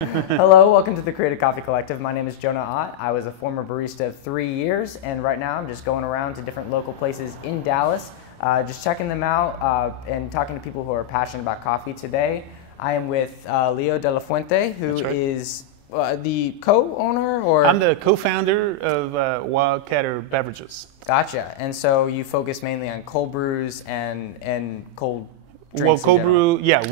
Hello, welcome to the Creative Coffee Collective. My name is Jonah Ott. I was a former barista of 3 years, and right now I'm just going around to different local places in Dallas, just checking them out and talking to people who are passionate about coffee. Today, I am with Leo de la Fuente, who is the co-owner, or? I'm the co-founder of Wildcatter Beverages. Gotcha. And so you focus mainly on cold brews and cold drinks. Well, cold brew, that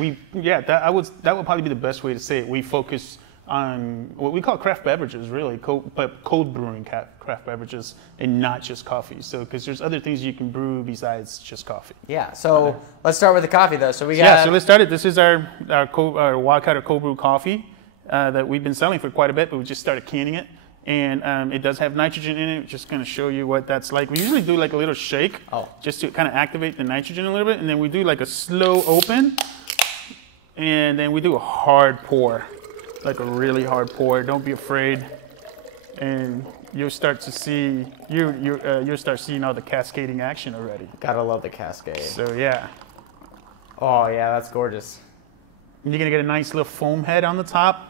would probably be the best way to say it. We focus on what we call craft beverages, really, but cold brewing craft beverages, and not just coffee. So, because there's other things you can brew besides just coffee. Yeah. So let's start with the coffee, though. So we got. So let's start it. This is our Wildcatter cold brew coffee that we've been selling for quite a bit, but we just started canning it. And it does have nitrogen in it. Just going to show you what that's like. We usually do like a little shake, just to kind of activate the nitrogen a little bit. And then we do like a slow open. And then we do a hard pour, like a really hard pour. Don't be afraid. And you'll start to see, you'll start seeing all the cascading action already. Gotta love the cascade. So yeah. Oh yeah, that's gorgeous. And you're going to get a nice little foam head on the top.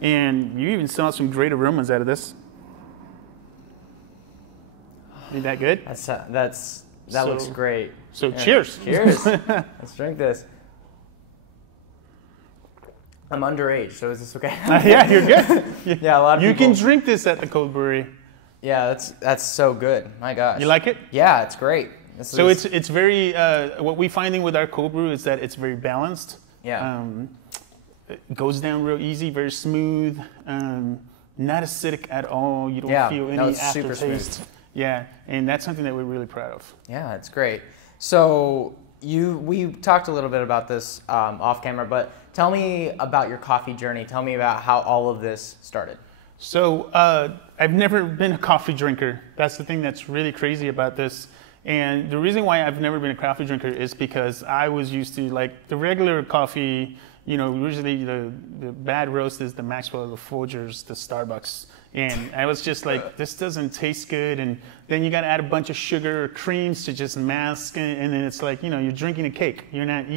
And you even saw some great aromas out of this. Ain't that good? That looks great. So yeah. Cheers. Cheers. Let's drink this. I'm underage, so is this okay? Yeah, you're good. Yeah, a lot of people. You can drink this at the Cold Brewery. Yeah, that's so good. My gosh. You like it? Yeah, it's great. It's very, what we're finding with our cold brew is that it's very balanced. Yeah. It goes down real easy, very smooth, not acidic at all. You don't feel any aftertaste. Yeah, and that's something that we're really proud of. Yeah, it's great. So we talked a little bit about this off camera, but tell me about your coffee journey. Tell me about how all of this started. So I've never been a coffee drinker. That's the thing that's really crazy about this. And the reason why I've never been a coffee drinker is because I was used to like the regular coffee. You know, usually the bad roast is the Maxwell, the Folgers, the Starbucks. And I was just like, this doesn't taste good. And then you got to add a bunch of sugar or creams to just mask. And then it's like, you know, you're drinking a cake. You're not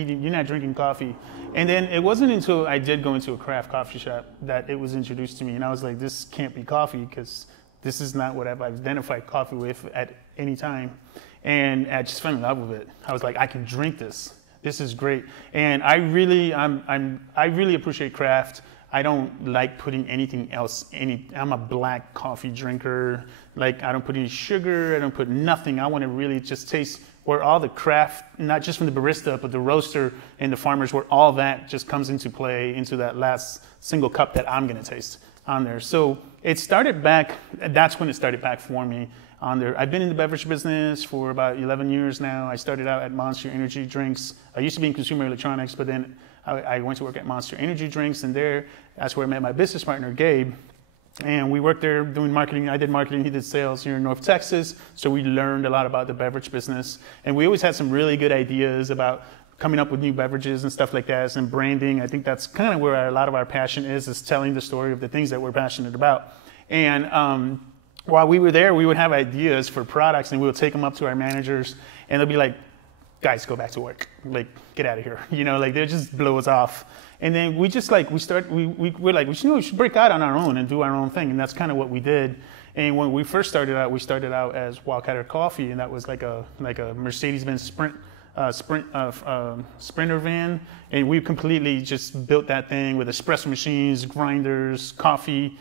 drinking coffee. And then it wasn't until I did go into a craft coffee shop that it was introduced to me. And I was like, this can't be coffee because this is not what I've identified coffee with at any time. And I just fell in love with it. I was like, I can drink this. This is great, and I really appreciate craft. I don't like putting anything else in it. I'm a black coffee drinker. Like I don't put any sugar. I don't put nothing. I want to really just taste where all the craft, not just from the barista, but the roaster and the farmers, where all that just comes into play into that last single cup that I'm gonna taste on there. So it started back. That's when it started back for me. On there. I've been in the beverage business for about 11 years now. I started out at Monster Energy Drinks. I used to be in consumer electronics, but then I went to work at Monster Energy Drinks, and that's where I met my business partner, Gabe. And we worked there doing marketing. I did marketing, he did sales here in North Texas. So we learned a lot about the beverage business. And we always had some really good ideas about coming up with new beverages and stuff like that, and branding. I think that's kind of where a lot of our passion is telling the story of the things that we're passionate about. And while we were there, we would have ideas for products, and we would take them up to our managers, and they'll be like, guys, go back to work. Like, get out of here. You know, like, they'll just blow us off. And then we just like, we're like, we should break out on our own and do our own thing. And that's kind of what we did. And when we first started out, we started out as Wildcatter Coffee, and that was like a Mercedes-Benz Sprinter van, and we completely just built that thing with espresso machines, grinders, coffee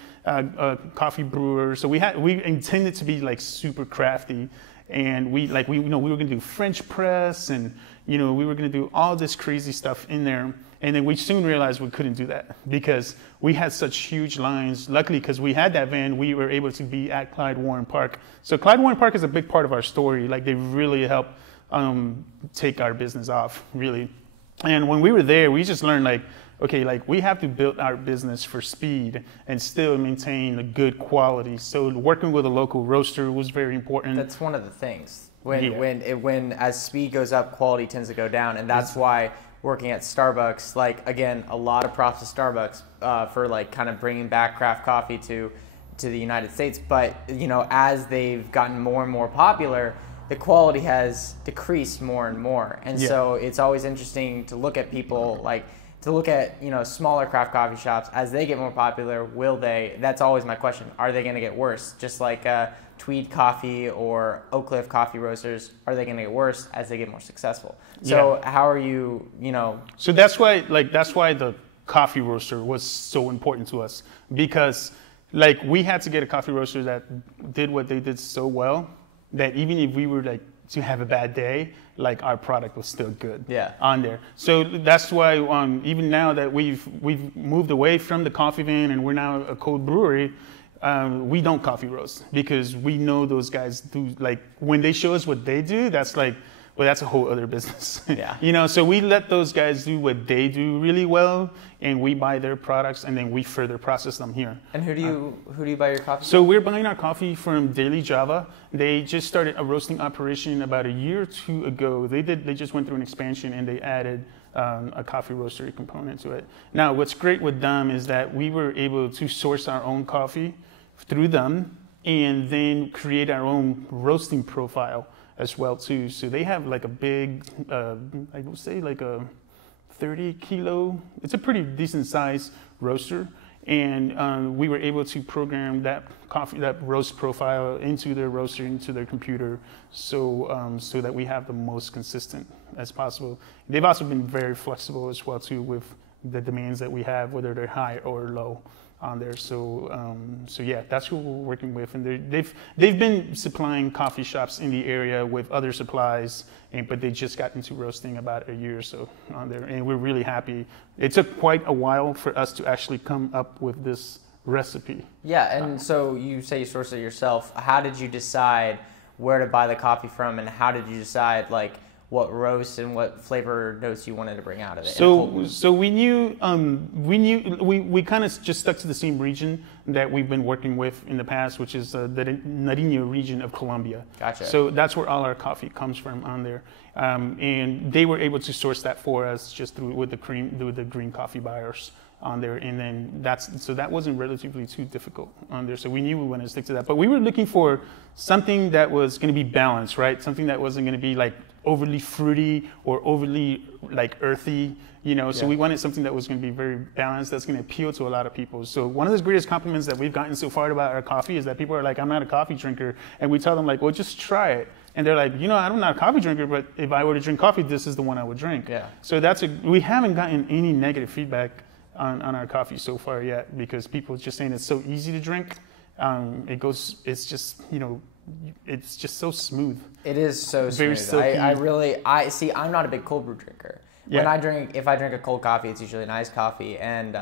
brewers. So we intended to be like super crafty, and we were going to do French press, and we were going to do all this crazy stuff in there. And then we soon realized we couldn't do that because we had such huge lines. Luckily, because we had that van, we were able to be at Clyde Warren Park. So Clyde Warren Park is a big part of our story. Like, they really helped take our business off, really. And when we were there, we just learned, like, okay, like, we have to build our business for speed and still maintain a good quality. So working with a local roaster was very important. That's one of the things. When as speed goes up, quality tends to go down, and that's why working at Starbucks, like, again, a lot of props to Starbucks for like kind of bringing back craft coffee to the United States. But as they've gotten more and more popular, the quality has decreased more and more. And so it's always interesting to look at people like to look at, smaller craft coffee shops as they get more popular, that's always my question, are they going to get worse? Just like Tweed Coffee or Oak Cliff Coffee Roasters, are they going to get worse as they get more successful? So how are you, So that's why the coffee roaster was so important to us, because we had to get a coffee roaster that did what they did so well that even if we were to have a bad day, our product was still good on there. So that's why even now that we've moved away from the coffee van and we're now a cold brewery, we don't coffee roast, because we know those guys do, when they show us what they do, that's that's a whole other business. So we let those guys do what they do really well, and we buy their products, and then we further process them here. And who do you buy your coffee from? So we're buying our coffee from Daily Java. They just started a roasting operation about a year or two ago. They just went through an expansion, and they added a coffee roastery component to it. Now, what's great with them is that we were able to source our own coffee through them, and then create our own roasting profile as well too. So they have a big, I would say a 30 kilo, it's a pretty decent size roaster. And we were able to program that roast profile into their roaster, into their computer, so that we have the most consistent as possible. They've also been very flexible as well too with the demands that we have, whether they're high or low on there. So yeah, that's who we're working with, and they've been supplying coffee shops in the area with other supplies, but they just got into roasting about a year or so on there, and we're really happy. It took quite a while for us to actually come up with this recipe. Yeah, and so you say you source it yourself. How did you decide where to buy the coffee from, and how did you decide what roast and what flavor notes you wanted to bring out of it? So we knew we kind of just stuck to the same region that we've been working with in the past, which is the Nariño region of Colombia. Gotcha. So that's where all our coffee comes from on there, and they were able to source that for us just with the green coffee buyers on there, and then that wasn't relatively too difficult on there. So we knew we wanted to stick to that, but we were looking for something that was going to be balanced, right? Something that wasn't going to be overly fruity or overly earthy, so we wanted something that was going to be very balanced, that's going to appeal to a lot of people. So one of the greatest compliments that we've gotten so far about our coffee is that people are like, I'm not a coffee drinker, and we tell them well, just try it, and they're like, I'm not a coffee drinker, but if I were to drink coffee, this is the one I would drink. So we haven't gotten any negative feedback on our coffee so far yet, because people are just saying it's so easy to drink. It's just so smooth. It is so very smooth. I see. I'm not a big cold brew drinker. If I drink a cold coffee, it's usually an iced coffee, and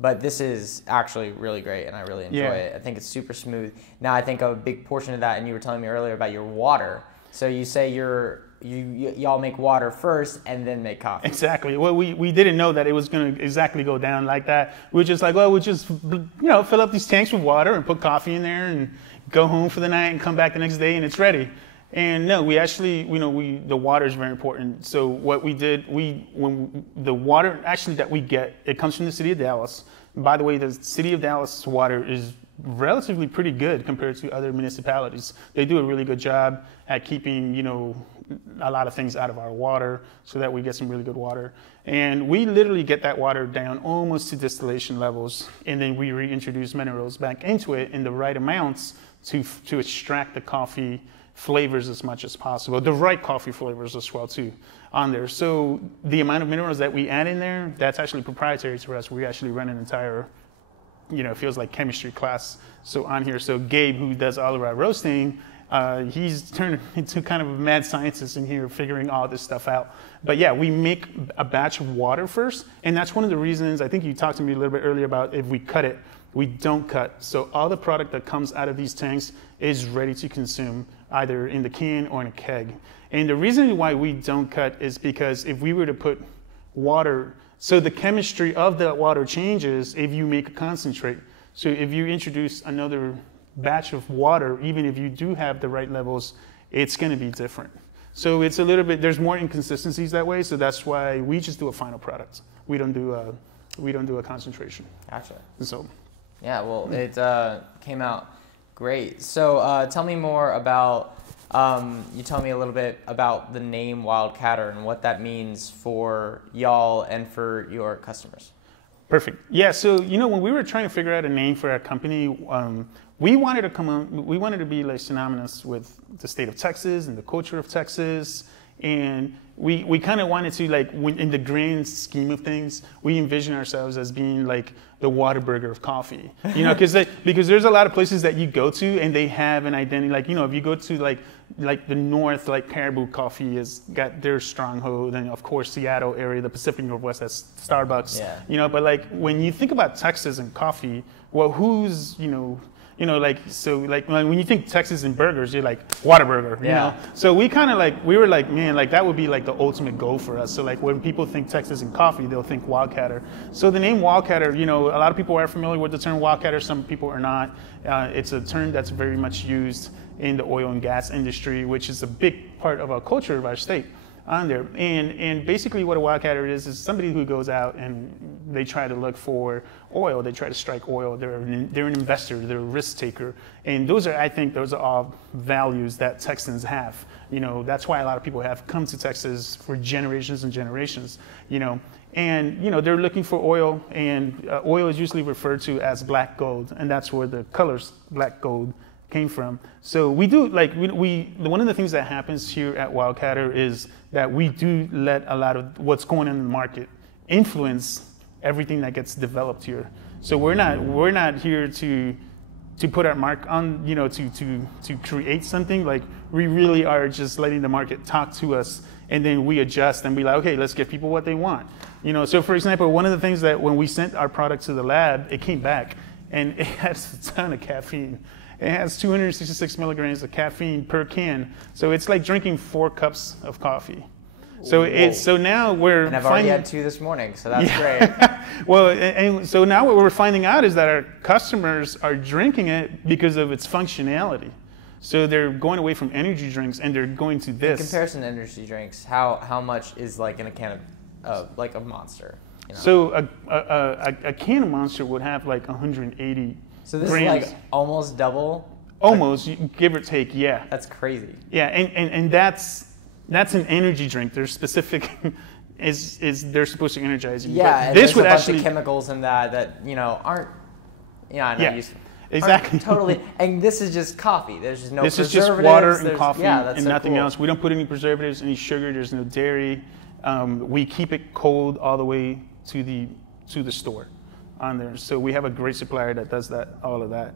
but this is actually really great, and I really enjoy it. I think it's super smooth. Now, I think a big portion of that, and you were telling me earlier about your water. So you say y'all make water first and then make coffee. Exactly. Well, we didn't know that it was going to exactly go down like that. We were just we'll just fill up these tanks with water and put coffee in there and go home for the night and come back the next day and it's ready. And no, we actually, the water is very important. So what we did, when the water actually that we get, it comes from the city of Dallas. By the way, the city of Dallas water is relatively pretty good compared to other municipalities. They do a really good job at keeping, a lot of things out of our water so that we get some really good water. And we literally get that water down almost to distillation levels, and then we reintroduce minerals back into it in the right amounts to extract the coffee flavors as much as possible, the right coffee flavors as well too on there. So the amount of minerals that we add in there, that's actually proprietary to us. We actually run an entire, it feels like chemistry class. So on here, so Gabe, who does all of our roasting, he's turned into kind of a mad scientist in here figuring all this stuff out. But yeah, we make a batch of water first, and that's one of the reasons, I think you talked to me a little bit earlier about if we cut it. We don't cut. So all the product that comes out of these tanks is ready to consume, either in the can or in a keg. And the reason why we don't cut is because if we were to put water, so the chemistry of that water changes if you make a concentrate. So if you introduce another batch of water, even if you do have the right levels, it's going to be different. So it's a little bit, there's more inconsistencies that way. So that's why we just do a final product. We don't do a concentration. Gotcha. So. Yeah, well, it came out great. So tell me more about you tell me a little bit about the name Wildcatter and what that means for y'all and for your customers. Perfect. Yeah. So when we were trying to figure out a name for our company, we wanted to be like synonymous with the state of Texas and the culture of Texas, and we kind of wanted to, like, in the grand scheme of things, we envision ourselves as being like the Whataburger of coffee, because there's a lot of places that you go to and they have an identity. Like, if you go to like the North, like Caribou Coffee has got their stronghold, and of course Seattle area, the Pacific Northwest, has Starbucks. Yeah. But like when you think about Texas and coffee, well, who's like when you think Texas and burgers, you're like Whataburger, you know? So we were like, man, like that would be like the ultimate goal for us. So like when people think Texas and coffee, they'll think Wildcatter. So the name Wildcatter, a lot of people are familiar with the term Wildcatter, some people are not. It's a term that's very much used in the oil and gas industry, which is a big part of our culture of our state on there. And basically what a wildcatter is somebody who goes out and they try to look for oil, they try to strike oil, they're an investor, they're a risk taker. And I think those are all values that Texans have. That's why a lot of people have come to Texas for generations and generations, and they're looking for oil, and oil is usually referred to as black gold, and that's where the colors black gold came from. So we do, one of the things that happens here at Wildcatter is that we do let a lot of what's going on in the market influence everything that gets developed here. So we're not here to put our mark on, to create something. Like, we really are just letting the market talk to us, and then we adjust and be like, okay, let's give people what they want. So for example, one of the things that when we sent our product to the lab, it came back and it has a ton of caffeine. It has 266 milligrams of caffeine per can. So it's like drinking 4 cups of coffee. So now we're and I've already had 2 this morning, so that's great. Well, and so now what we're finding out is that our customers are drinking it because of its functionality. So they're going away from energy drinks and they're going to this. In comparison to energy drinks, how much is like in a can of like a Monster? So a can of Monster would have like 180. So this grams. is like almost double? Almost, give or take, yeah. That's crazy. Yeah, and that's an energy drink. They're specific, they're supposed to energize you. Yeah, but this would bunch actually of chemicals in that aren't, exactly. Totally, and this is just coffee. There's just no preservatives. This is just water and coffee and so nothing cool. else. We don't put any preservatives, any sugar, there's no dairy. We keep it cold all the way to the store on there. So we have a great supplier that does all of that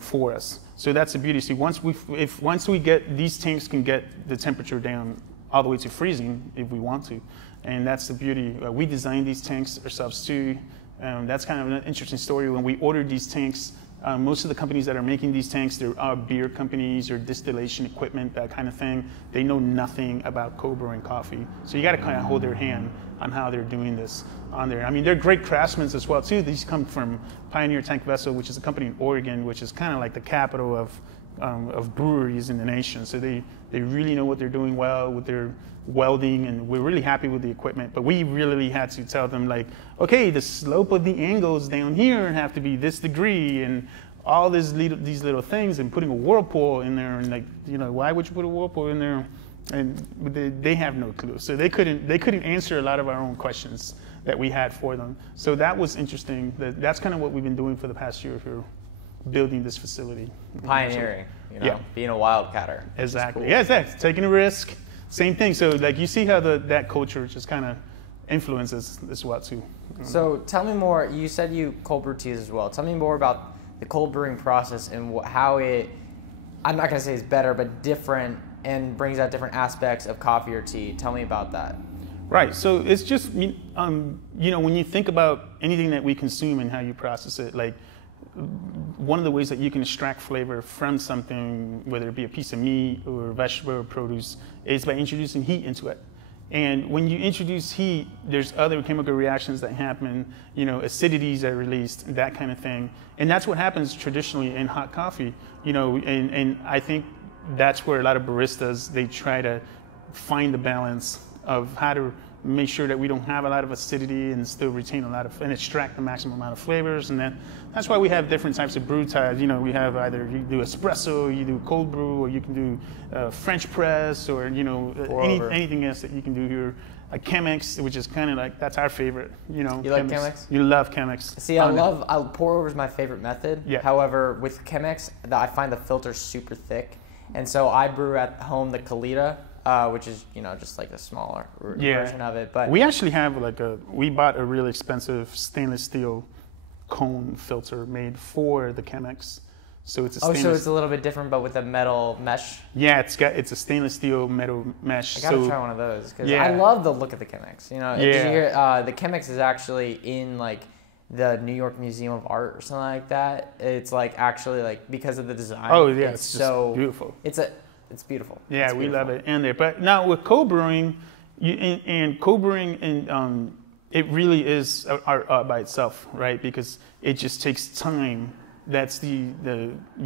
for us. So that's the beauty. See, once we get, these tanks can get the temperature down all the way to freezing if we want to. And that's the beauty. We designed these tanks ourselves too. That's kind of an interesting story. When we ordered these tanks, most of the companies that are making these tanks, they're beer companies or distillation equipment, that kind of thing. They know nothing about cold brewing coffee. So you got to kind of hold their hand on how they're doing this on there. I mean, they're great craftsmen as well too. These come from Pioneer Tank Vessel, which is a company in Oregon, which is kind of like the capital of breweries in the nation. So they really know what they're doing well with their welding, and we're really happy with the equipment. But we really had to tell them, like, okay, the slope of the angles down here have to be this degree, and all these little things, and putting a whirlpool in there, and like, why would you put a whirlpool in there? And they have no clue. So they couldn't answer a lot of our own questions that we had for them. So that was interesting. That's kind of what we've been doing for the past year here, building this facility. Pioneering, being a wildcatter. Exactly. Cool. Yeah, exactly. Taking a risk. Same thing. So like you see how that culture just kind of influences as well too. So tell me more. You said you cold brew teas as well. Tell me more about the cold brewing process and how it, I'm not going to say it's better, but different, and brings out different aspects of coffee or tea. Tell me about that. Right. So it's just, when you think about anything that we consume and how you process it, like one of the ways that you can extract flavor from something, whether it be a piece of meat or vegetable or produce, is by introducing heat into it. And when you introduce heat, there's other chemical reactions that happen, acidities are released, that kind of thing. And that's what happens traditionally in hot coffee, and I think that's where a lot of baristas, they try to find the balance of how to make sure that we don't have a lot of acidity and still retain a lot of, and extract the maximum amount of flavors. And then that's why we have different types of brew types. You know, we have either you do espresso, you do cold brew, or you can do French press, or, you know, anything else that you can do here. Like Chemex, which is kind of like, that's our favorite, you know. You like Chemex? You love Chemex. See, pour over is my favorite method. Yeah. However, with Chemex, I find the filter super thick. And so I brew at home the Kalita, which is, you know, just like a smaller version of it. But we actually have we bought a really expensive stainless steel cone filter made for the Chemex. So it's a stainless. So it's a little bit different, but with a metal mesh. Yeah, it's a stainless steel metal mesh. I gotta try one of those because I love the look of the Chemex. You know, did you hear the Chemex is actually in like the New York Museum of Art or something like that. It's like actually like because of the design. Oh yeah, it's so just beautiful. It's beautiful. Yeah, it's we beautiful. love it in there. But now with cold brewing, cold brewing it really is art by itself, right? Because it just takes time. That's you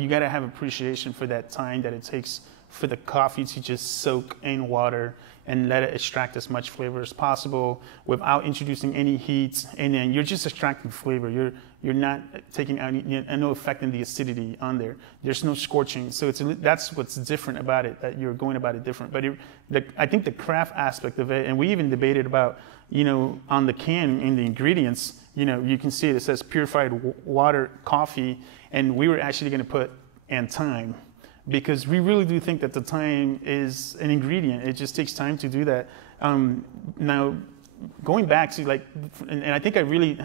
got to have appreciation for that time that it takes for the coffee to just soak in water and let it extract as much flavor as possible without introducing any heat. And then you're just extracting flavor. You're not taking out no affecting the acidity on there. There's no scorching. So that's what's different about it, that you're going about it different. But I think the craft aspect of it, and we even debated about, you know, on the can in the ingredients, you know, you can see it says purified water coffee, and we were actually going to put and thyme, because we really do think that the thyme is an ingredient. It just takes time to do that. Now, going back to and I think I really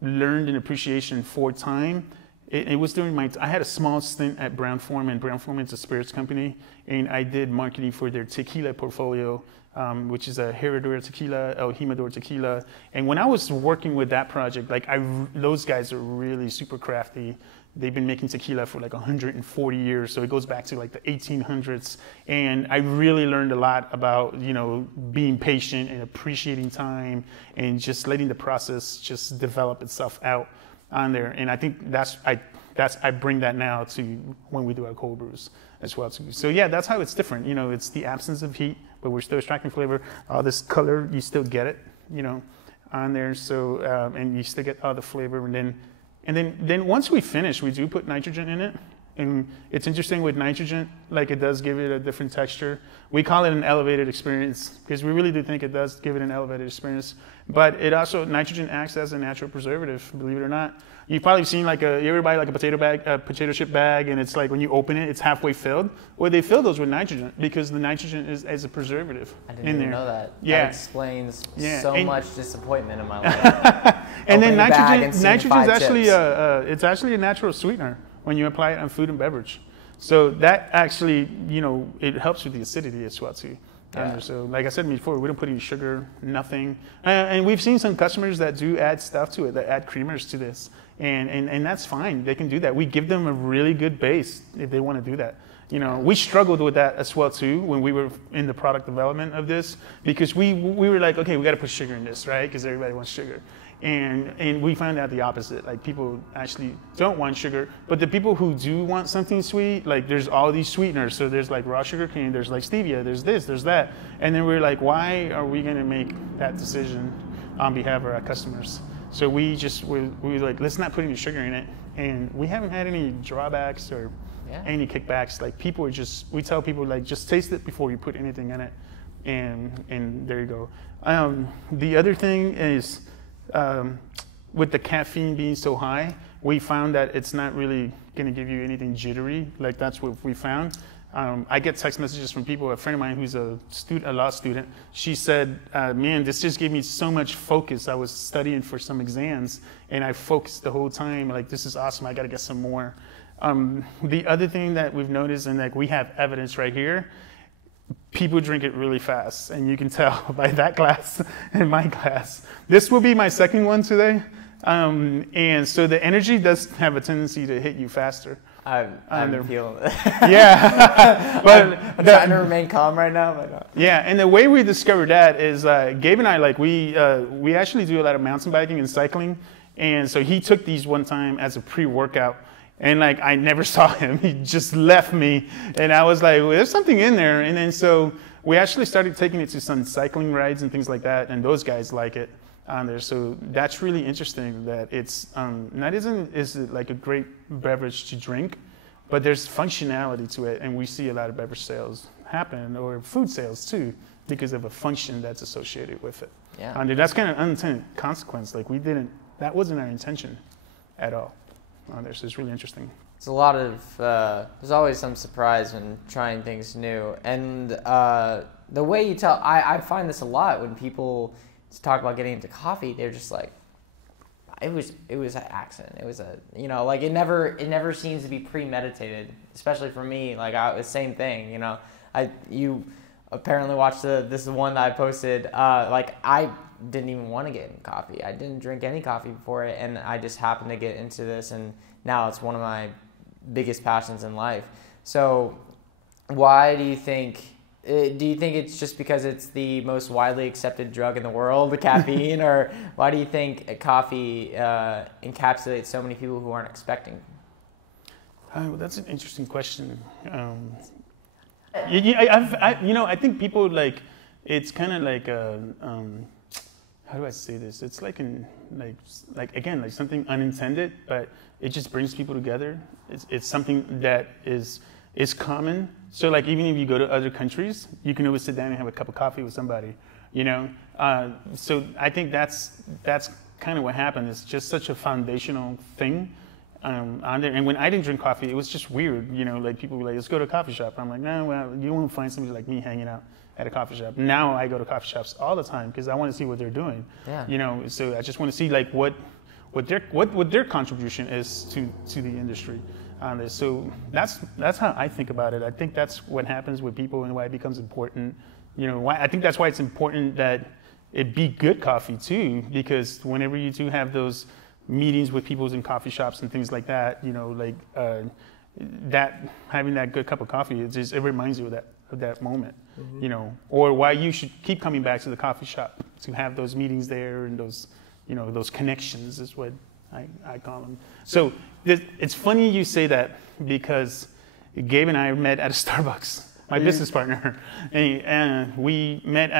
learned an appreciation for thyme. It was during I had a small stint at Brown-Forman. Brown-Forman is a spirits company, and I did marketing for their tequila portfolio, which is a Herradura tequila, El Jimador tequila. And when I was working with that project, those guys are really super crafty. They've been making tequila for like 140 years, so it goes back to like the 1800s. And I really learned a lot about, you know, being patient and appreciating time and just letting the process just develop itself out on there. And I think I bring that now to when we do our cold brews as well too. So yeah, that's how it's different. You know, it's the absence of heat, but we're still extracting flavor. All this color, you still get it, you know, on there. So and you still get all the flavor. And then once we finish, we do put nitrogen in it. And it's interesting with nitrogen, like it does give it a different texture. We call it an elevated experience because we really do think it does give it an elevated experience. But it also, nitrogen acts as a natural preservative, believe it or not. You've probably seen you ever buy like a potato chip bag, and it's like when you open it, it's halfway filled. Well, they fill those with nitrogen because the nitrogen is as a preservative. I didn't even know that. Yeah. That explains so much disappointment in my life. And then nitrogen is actually it's actually a natural sweetener when you apply it on food and beverage. So that actually, you know, it helps with the acidity as well too. Yeah. So like I said before, we don't put any sugar, nothing. And we've seen some customers that do add stuff to it, that add creamers to this. And that's fine, they can do that. We give them a really good base if they want to do that. You know, we struggled with that as well too when we were in the product development of this, because we were like, okay, we got to put sugar in this, right? Because everybody wants sugar. And we found out the opposite. Like people actually don't want sugar, but the people who do want something sweet, like there's all these sweeteners. So there's like raw sugar cane, there's like stevia, there's this, there's that. And then we're like, why are we gonna make that decision on behalf of our customers? So we were like, let's not put any sugar in it. And we haven't had any drawbacks or any kickbacks. Like people are we tell people like, just taste it before you put anything in it. And there you go. The other thing is, with the caffeine being so high, we found that it's not really going to give you anything jittery. Like that's what we found. I get text messages from people. A friend of mine who's a law student, she said, man, this just gave me so much focus. I was studying for some exams and I focused the whole time. Like, this is awesome. I got to get some more. The other thing that we've noticed, and like we have evidence right here, people drink it really fast, and you can tell by that glass and my glass. This will be my second one today, and so the energy does have a tendency to hit you faster. I'm feeling it. Yeah, but I'm trying to remain calm right now. But yeah, and the way we discovered that is Gabe and I, like we actually do a lot of mountain biking and cycling, and so he took these one time as a pre-workout. And like, I never saw him, he just left me. And I was like, well, there's something in there. And then so we actually started taking it to some cycling rides and things like that, and those guys like it on there. So that's really interesting that it's not is it like a great beverage to drink, but there's functionality to it, and we see a lot of beverage sales happen, or food sales too, because of a function that's associated with it. Yeah. And that's kind of unintended consequence. Like that wasn't our intention at all on there. So it's really interesting. It's a lot of, there's always some surprise when trying things new. And the way you tell, I find this a lot when people talk about getting into coffee, they're just like, it was an accident. It was like it never seems to be premeditated, especially for me. Like the same thing, you apparently watched this is one that I posted, like I didn't even want to get in coffee. I didn't drink any coffee before it, and I just happened to get into this, and now it's one of my biggest passions in life. So why do you think it's just because it's the most widely accepted drug in the world, the caffeine, or why do you think coffee encapsulates so many people who aren't expecting? Well, that's an interesting question. I think people like, it's kind of like how do I say this? It's like again, like something unintended, but it just brings people together. It's something that is common. So like even if you go to other countries, you can always sit down and have a cup of coffee with somebody, So I think that's kind of what happened. It's just such a foundational thing on there. And when I didn't drink coffee, it was just weird, like people were like, let's go to a coffee shop. I'm like, no, well, you won't find somebody like me hanging out at a coffee shop. Now I go to coffee shops all the time because I want to see what they're doing. Yeah. So I just want to see like what their contribution is to the industry on this. So that's how I think about it. I think that's what happens with people and why it becomes important. I think that's why it's important that it be good coffee too, because whenever you do have those meetings with people in coffee shops and things like that, that having that good cup of coffee, it reminds you of that moment, or why you should keep coming back to the coffee shop to have those meetings there and those, those connections is what I call them. So it's funny you say that because Gabe and I met at a Starbucks, my business partner, and we met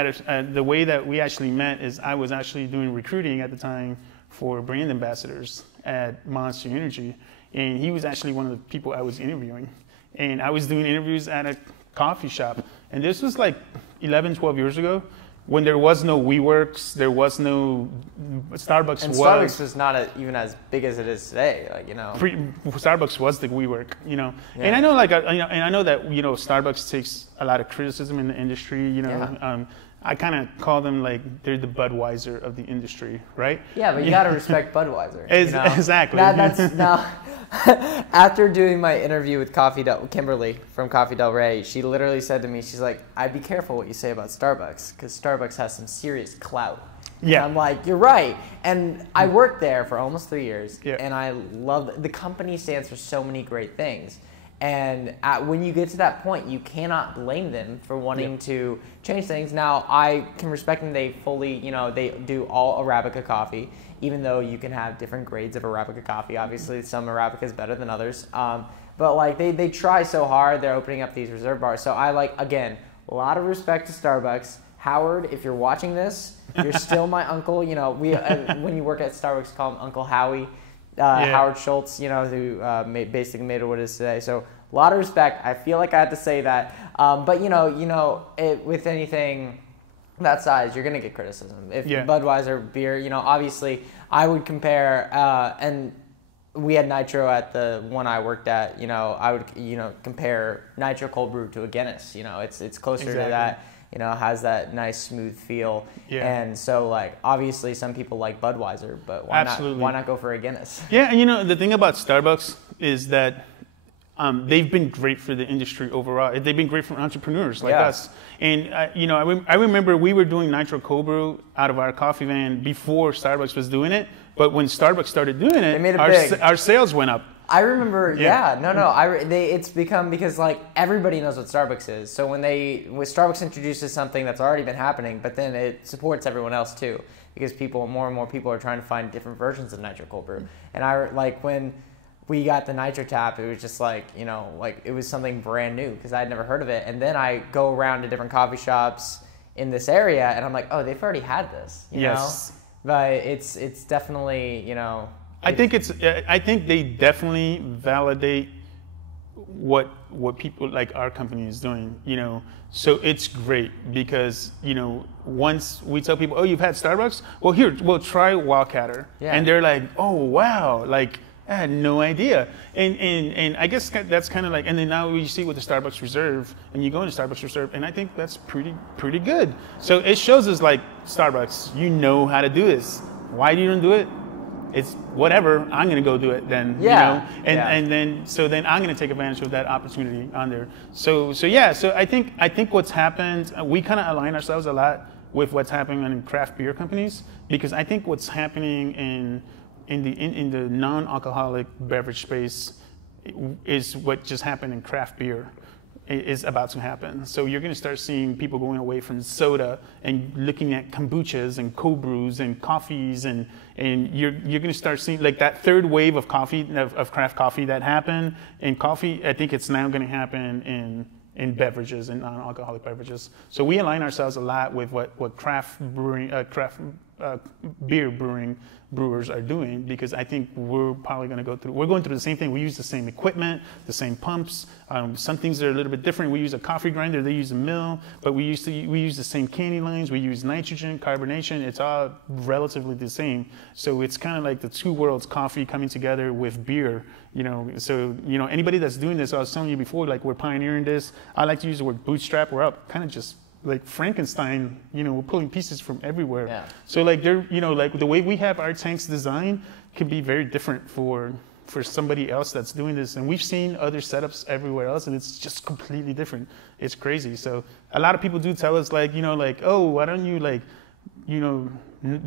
the way that we actually met is I was actually doing recruiting at the time for brand ambassadors at Monster Energy, and he was actually one of the people I was interviewing, and I was doing interviews at a coffee shop, and this was like 11, 12 years ago when there was no WeWorks, there was no Starbucks. And Starbucks was not even as big as it is today, Starbucks was the WeWork, Yeah. And I know, and I know that Starbucks takes a lot of criticism in the industry, Yeah. I kind of call them like they're the Budweiser of the industry, right? Yeah, but you got to respect Budweiser. Exactly. That's now. After doing my interview with Kimberly from Coffee Del Rey, she literally said to me, she's like, "I'd be careful what you say about Starbucks because Starbucks has some serious clout." Yeah. And I'm like, "You're right." And I worked there for almost 3 years, yeah. and I love the company stands for so many great things. And when you get to that point, you cannot blame them for wanting to change things. Now, I can respect them. They fully, they do all Arabica coffee, even though you can have different grades of Arabica coffee. Obviously, some Arabica is better than others. But they try so hard. They're opening up these reserve bars. So again, a lot of respect to Starbucks. Howard, if you're watching this, you're still my uncle. When you work at Starbucks, call him Uncle Howie. Howard Schultz, who basically made it what it is today. So a lot of respect. I feel like I had to say that. But with anything that size, you're gonna get criticism. If Budweiser beer, obviously I would compare. And we had Nitro at the one I worked at. I would compare Nitro Cold Brew to a Guinness. It's closer to that. Has that nice smooth feel. Yeah. And so obviously some people like Budweiser, but why not go for a Guinness? Yeah, and the thing about Starbucks is that they've been great for the industry overall. They've been great for entrepreneurs like us. And I remember we were doing Nitro Cold Brew out of our coffee van before Starbucks was doing it. But when Starbucks started doing it, they made it big. Our sales went up. I remember, it's become because everybody knows what Starbucks is. So when Starbucks introduces something that's already been happening, but then it supports everyone else too, because more and more people are trying to find different versions of Nitro Cold Brew. And when we got the Nitro Tap, it was just like, you know, like it was something brand new because I had never heard of it. And then I go around to different coffee shops in this area, and I'm like, oh, they've already had this, you know? But it's definitely, you know. I think they definitely validate what people like our company is doing, you know. So it's great because, you know, once we tell people, oh, you've had Starbucks? Well, here, we'll try Wildcatter. Yeah. And they're like, oh, wow, like, I had no idea. And I guess that's kind of like, and then now we see with the Starbucks Reserve, and you go into Starbucks Reserve, and I think that's pretty good. So it shows us like, Starbucks, you know how to do this. Why do you don't do it? It's whatever, I'm gonna go do it then, you know? And then I'm gonna take advantage of that opportunity on there. So I think what's happened, we kind of align ourselves a lot with what's happening in craft beer companies, because I think what's happening in the non-alcoholic beverage space is what just happened in craft beer is about to happen. So you're going to start seeing people going away from soda and looking at kombuchas and cold brews and coffees, and you're going to start seeing like that third wave of coffee, of craft coffee that happened in coffee. I think it's now going to happen in beverages and non-alcoholic beverages. So we align ourselves a lot with what craft beer brewers are doing, because I think we're probably going to we're going through the same thing. We use the same equipment, the same pumps. Some things are a little bit different. We use a coffee grinder, they use a mill, but we use the same canning lines. We use nitrogen, carbonation. It's all relatively the same. So it's kind of like the two worlds, coffee coming together with beer. You know, so, you know, anybody that's doing this, I was telling you before, like we're pioneering this. I like to use the word bootstrap. We're up kind of just like Frankenstein, you know, we're pulling pieces from everywhere. Yeah. So like they're, you know, like the way we have our tanks designed can be very different for somebody else that's doing this. And we've seen other setups everywhere else, and it's just completely different. It's crazy. So a lot of people do tell us like, you know, like, oh, why don't you like, you know,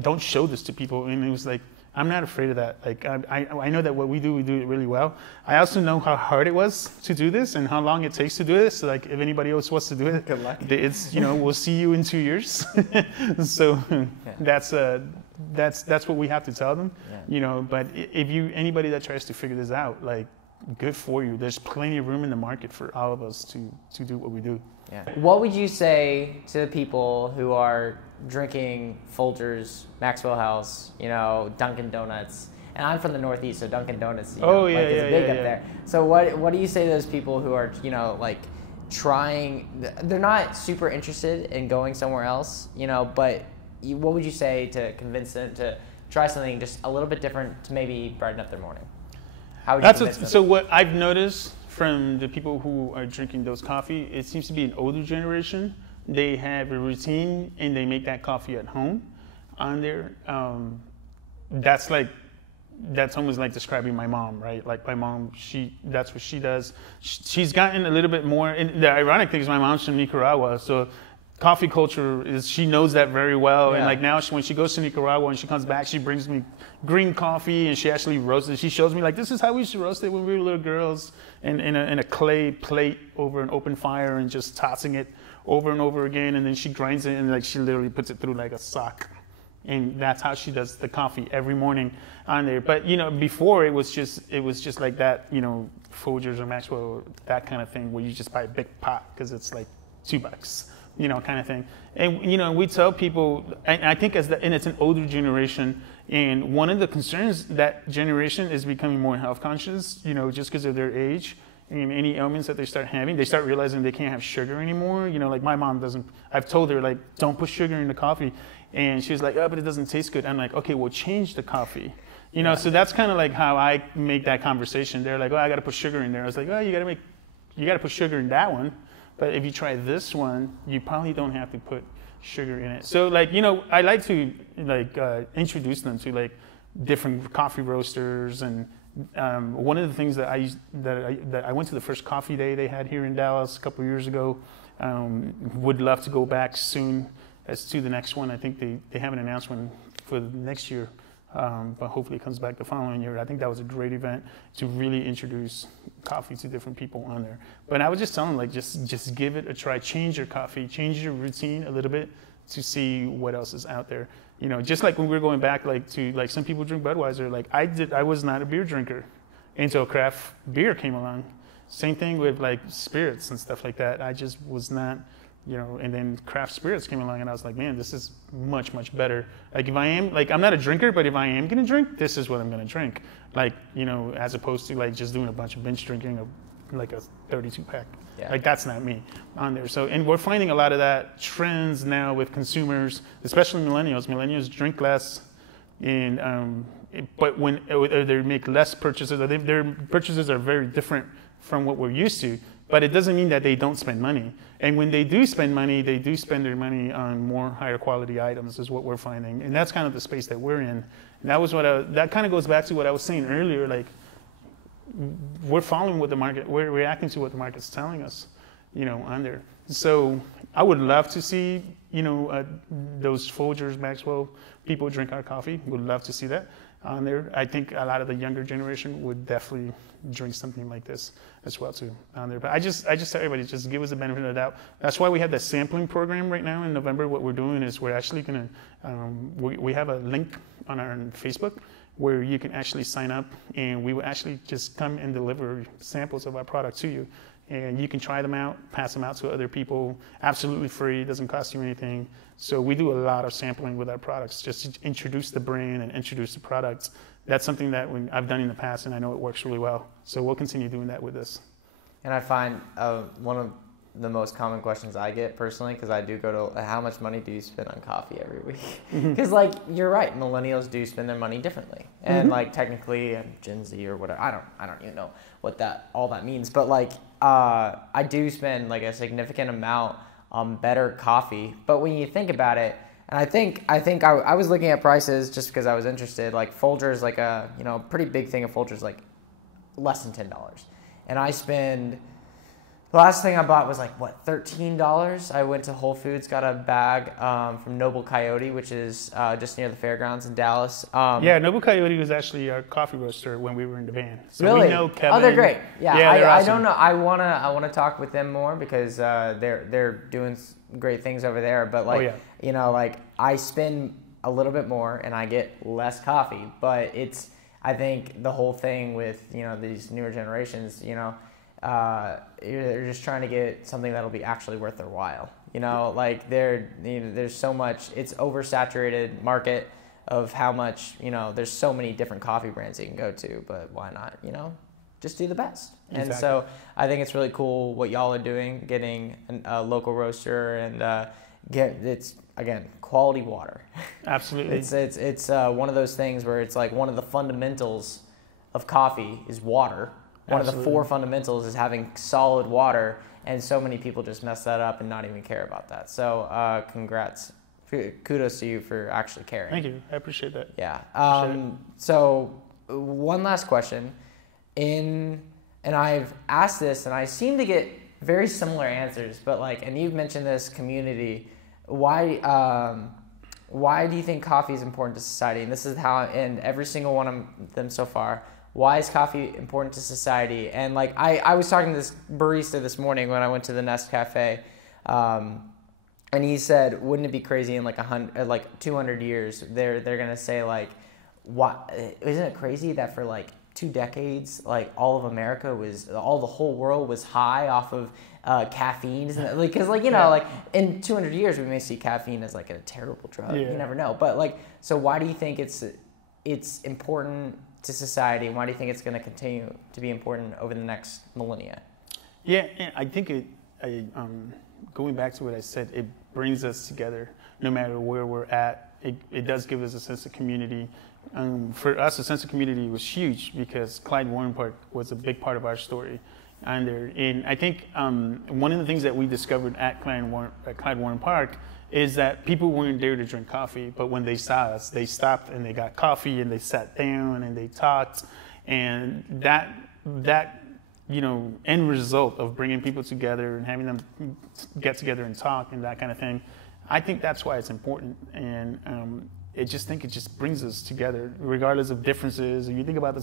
don't show this to people. And it was like, I'm not afraid of that. Like I know that what we do it really well. I also know how hard it was to do this and how long it takes to do this. So like if anybody else wants to do it, good luck. It's, you know, we'll see you in 2 years. So that's what we have to tell them. Yeah. You know, but if anybody that tries to figure this out, like, good for you. There's plenty of room in the market for all of us to do what we do. Yeah. What would you say to people who are drinking Folgers, Maxwell House, you know, Dunkin' Donuts? And I'm from the Northeast, so Dunkin' Donuts, is big up there. So what do you say to those people who are, you know, like trying? They're not super interested in going somewhere else, you know, but what would you say to convince them to try something just a little bit different to maybe brighten up their morning? How would you convince them? So what I've noticed from the people who are drinking those coffee, it seems to be an older generation. They have a routine and they make that coffee at home on there. That's almost like describing my mom, right? Like my mom, that's what she does. She's gotten a little bit more, and the ironic thing is my mom's from Nicaragua, so coffee culture is, she knows that very well. Yeah. And like now when she goes to Nicaragua and she comes back, she brings me green coffee and she actually roasts it. She shows me like, this is how we used to roast it when we were little girls, in a clay plate over an open fire and just tossing it over and over again. And then she grinds it and like she literally puts it through like a sock. And that's how she does the coffee every morning on there. But you know, before it was just like that, you know, Folgers or Maxwell, that kind of thing where you just buy a big pot because it's like $2. You know, kind of thing. And, you know, we tell people, and I think and it's an older generation, and one of the concerns that generation is becoming more health conscious, you know, just because of their age and any ailments that they start having, they start realizing they can't have sugar anymore. You know, like my mom doesn't, I've told her, like, don't put sugar in the coffee. And she's like, oh, but it doesn't taste good. I'm like, okay, well, change the coffee. You know, so that's kind of like how I make that conversation. They're like, oh, I got to put sugar in there. I was like, oh, you got to put sugar in that one. But if you try this one, you probably don't have to put sugar in it. So like, you know, I like to like introduce them to like different coffee roasters. And one of the things that I went to the first coffee day they had here in Dallas a couple of years ago. Would love to go back soon as to the next one. I think they haven't announced one for the next year. But hopefully it comes back the following year. I think that was a great event to really introduce coffee to different people on there. But I would just tell them, like, just give it a try. Change your coffee, change your routine a little bit to see what else is out there. You know, just like when we were going back, like to like some people drink Budweiser. Like I was not a beer drinker, until craft beer came along. Same thing with like spirits and stuff like that. I just was not, and then craft spirits came along and I was like, man, this is much, much better. Like if I am, like I'm not a drinker, but if I am gonna drink, this is what I'm gonna drink. Like, as opposed to like just doing a bunch of binge drinking of like a 32 pack. Yeah. Like that's not me on there. So, and we're finding a lot of that trends now with consumers, especially millennials. Millennials drink less, and but when they make less purchases, their purchases are very different from what we're used to. But it doesn't mean that they don't spend money. And when they do spend money, they do spend their money on more higher quality items, is what we're finding. And that's kind of the space that we're in. And that was that kind of goes back to what I was saying earlier. Like, we're following what the market, we're reacting to what the market's telling us, on there. So I would love to see, those Folgers, Maxwell people drink our coffee. Would love to see that on there. I think a lot of the younger generation would definitely drink something like this as well too on there. But I just tell everybody, just give us the benefit of the doubt. That's why we have the sampling program right now in November. What we're doing is we're actually gonna, we have a link on our Facebook where you can actually sign up, and we will actually just come and deliver samples of our product to you. And you can try them out, pass them out to other people, absolutely free, doesn't cost you anything. So we do a lot of sampling with our products, just to introduce the brand and introduce the products. That's something that I've done in the past, and I know it works really well. So we'll continue doing that with this. And I find one of the most common questions I get personally, because I do go to, how much money do you spend on coffee every week? Because like, you're right, millennials do spend their money differently. And like technically Gen Z or whatever, I don't even know what all that means. But like, I do spend like a significant amount on better coffee. But when you think about it, and I think I was looking at prices just because I was interested. Like Folgers, like a pretty big thing of Folgers, like less than $10. And I spend, the last thing I bought was like, what, $13? I went to Whole Foods, got a bag from Noble Coyote, which is just near the fairgrounds in Dallas. Yeah, Noble Coyote was actually our coffee roaster when we were in the van. So really? We know Kevin. Oh, they're great. Yeah, they're awesome. I don't know. I wanna talk with them more because they're doing great things over there. But like, like I spend a little bit more and I get less coffee. But I think the whole thing with these newer generations, you're just trying to get something that'll be actually worth their while. Like there's so much, it's oversaturated market of how much, there's so many different coffee brands you can go to, but why not, just do the best. Exactly. And so I think it's really cool what y'all are doing, getting a local roaster and it's, again, quality water. Absolutely. It's one of those things where it's like one of the fundamentals of coffee is water. One of the 4 fundamentals is having solid water, and so many people just mess that up and not even care about that. So congrats. Kudos to you for actually caring. Thank you. I appreciate that. Yeah. So one last question. And I've asked this, and I seem to get very similar answers, but and you've mentioned this community. Why do you think coffee is important to society? And this is how, in every single one of them so far, why is coffee important to society? And I was talking to this barista this morning when I went to the Nest Cafe, and he said, wouldn't it be crazy in 200 years they're gonna say what, isn't it crazy that for 2 decades all of America the whole world was high off of caffeine? Because in 200 years we may see caffeine as a terrible drug. You never know. But so why do you think it's important to society, and why do you think it's going to continue to be important over the next millennia? Yeah, I think going back to what I said, it brings us together no matter where we're at. It does give us a sense of community. For us, a sense of community was huge because Clyde Warren Park was a big part of our story. And I think one of the things that we discovered at Clyde Warren Park is that people weren't there to drink coffee, but when they saw us, they stopped and they got coffee and they sat down and they talked. And that end result of bringing people together and having them get together and talk and that kind of thing, I think that's why it's important. And it just brings us together, regardless of differences. And you think about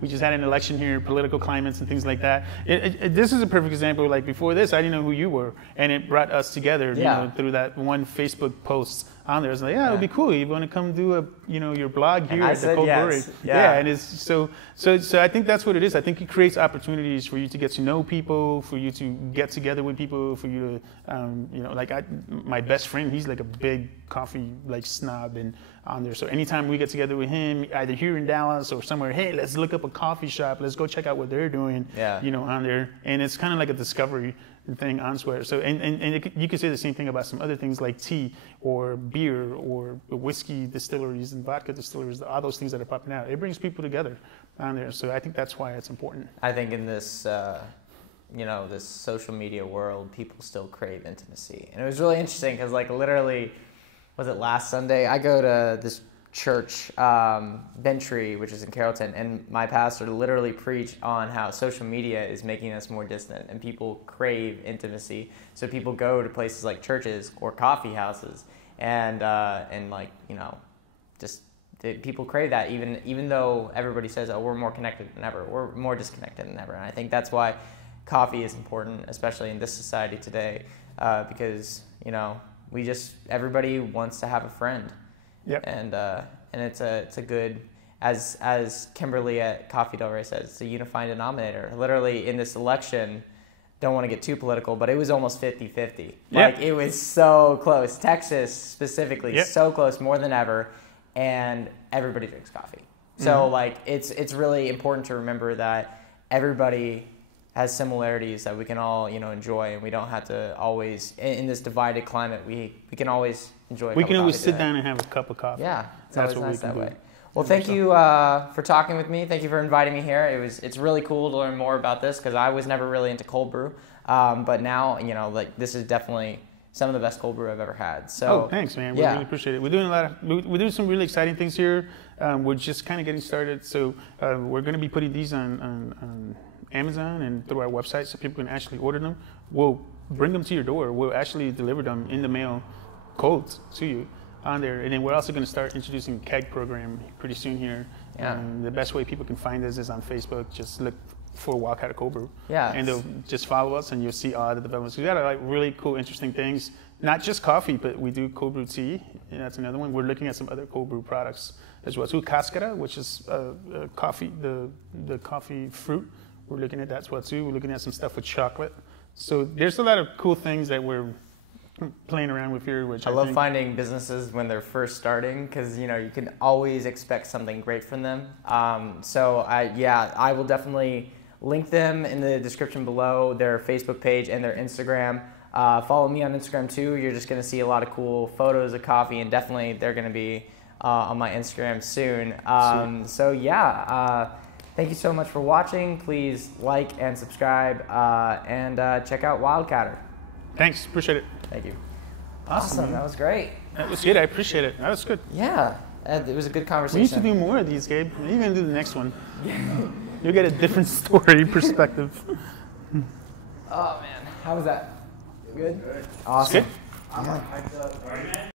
we just had an election here, political climates and things like that. This is a perfect example. Before this, I didn't know who you were, and it brought us together. Through that one Facebook post on there. It's it would be cool. You want to come do your blog here I at the said Cold yes. Brewing. Yeah. And it's so I think that's what it is. I think it creates opportunities for you to get to know people, for you to get together with people, for you to, like my best friend, he's like a big coffee like snob and on there. So anytime we get together with him, either here in Dallas or somewhere, hey, let's look up a coffee shop, let's go check out what they're doing, on there. And it's kind of like a discovery thing on Swear. So you could say the same thing about some other things like tea or beer or whiskey distilleries and vodka distilleries, all those things that are popping out. It brings people together on there. So I think that's why it's important. I think in this, this social media world, people still crave intimacy. And it was really interesting because like literally, was it last Sunday? I go to this church, Bentry, which is in Carrollton, and my pastor literally preached on how social media is making us more distant and people crave intimacy. So people go to places like churches or coffee houses and people crave that even though everybody says, oh, we're more connected than ever, we're more disconnected than ever. And I think that's why coffee is important, especially in this society today, because, everybody wants to have a friend. Yep. And it's a good, as Kimberly at Coffee Del Rey says, it's a unifying denominator. Literally in this election, don't want to get too political, but it was almost 50-50. Like it was so close. Texas specifically, so close, more than ever, and everybody drinks coffee. So like it's really important to remember that everybody has similarities that we can all enjoy, and we don't have to always in this divided climate. We can always enjoy. We can always sit down and have a cup of coffee. Yeah, that's what nice that way. Do. Well, thank you for talking with me. Thank you for inviting me here. It's really cool to learn more about this because I was never really into cold brew, but now this is definitely some of the best cold brew I've ever had. So thanks, man. We really appreciate it. We're doing some really exciting things here. We're just kind of getting started, so we're going to be putting these on Amazon and through our website so people can actually order them. We'll bring them to your door. We'll actually deliver them in the mail cold to you on there. And then we're also going to start introducing a keg program pretty soon here. The best way people can find us is on Facebook. Just look for Wildcatter Cold Brew. And they'll just follow us and you'll see all the developments. We got really cool, interesting things. Not just coffee, but we do cold brew tea. And that's another one. We're looking at some other cold brew products as well. So cascara, which is coffee, the coffee fruit. We're looking at that as well too. We're looking at some stuff with chocolate. So there's a lot of cool things that we're playing around with here. Which I love finding businesses when they're first starting because you can always expect something great from them. So I will definitely link them in the description below, their Facebook page and their Instagram. Follow me on Instagram too. You're just going to see a lot of cool photos of coffee, and definitely they're going to be on my Instagram soon. Thank you so much for watching. Please like and subscribe and check out Wildcatter. Thanks. Appreciate it. Thank you. Awesome. That was great. That was good. I appreciate it. That was good. Yeah. It was a good conversation. We need to do more of these, Gabe. You're going to do the next one. You'll get a different story perspective. Oh, man. How was that? Good? Awesome. Good?